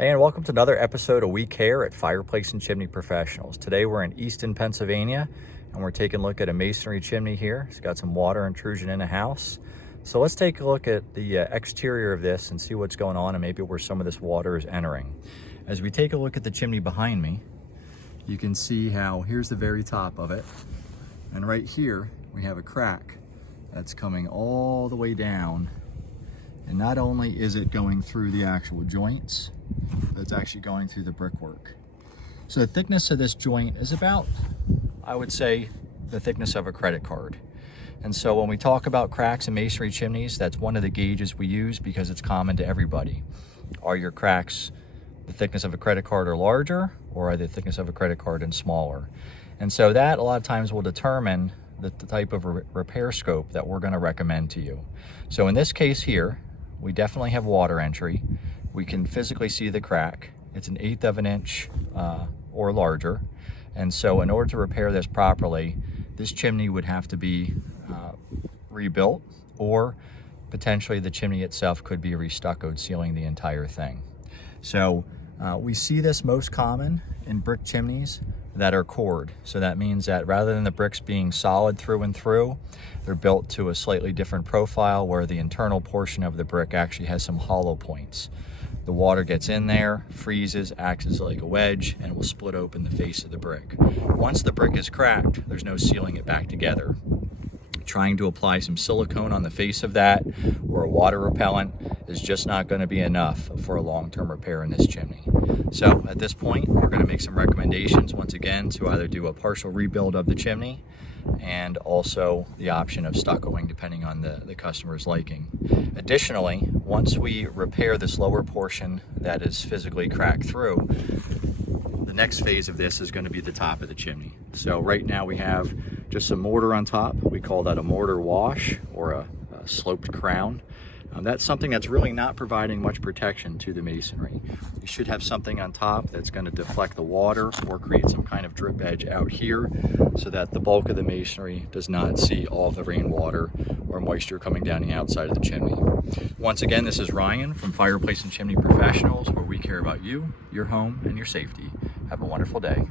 Hey, and welcome to another episode of We Care at Fireplace and Chimney Professionals. Today we're in Easton, Pennsylvania, and we're taking a look at a masonry chimney here. It's got some water intrusion in the house. So let's take a look at the exterior of this and see what's going on and maybe where some of this water is entering. As we take a look at the chimney behind me, you can see how here's the very top of it. And right here, we have a crack that's coming all the way down. And not only is it going through the actual joints, but it's actually going through the brickwork. So the thickness of this joint is about, I would say, the thickness of a credit card. And so when we talk about cracks in masonry chimneys, that's one of the gauges we use because it's common to everybody. Are your cracks the thickness of a credit card or larger, or are they the thickness of a credit card and smaller? And so that a lot of times will determine the type of repair scope that we're going to recommend to you. So in this case here, we definitely have water entry. We can physically see the crack. It's 1/8 of an inch or larger. And so in order to repair this properly, this chimney would have to be rebuilt, or potentially the chimney itself could be restuccoed, sealing the entire thing. So we see this most common in brick chimneys that are cored. So that means that rather than the bricks being solid through and through, they're built to a slightly different profile where the internal portion of the brick actually has some hollow points. The water gets in there, freezes, acts as like a wedge, and will split open the face of the brick. Once the brick is cracked, there's no sealing it back together. Trying to apply some silicone on the face of that or a water repellent is just not going to be enough for a long-term repair in this chimney. So at this point, we're going to make some recommendations once again to either do a partial rebuild of the chimney and also the option of stuccoing depending on the customer's liking. Additionally, once we repair this lower portion that is physically cracked through, the next phase of this is going to be the top of the chimney. So right now we have just some mortar on top. We call that a mortar wash or a sloped crown. That's something that's really not providing much protection to the masonry. You should have something on top that's going to deflect the water or create some kind of drip edge out here so that the bulk of the masonry does not see all of the rainwater or moisture coming down the outside of the chimney. Once again, this is Ryan from Fireplace and Chimney Professionals, where we care about you, your home, and your safety. Have a wonderful day.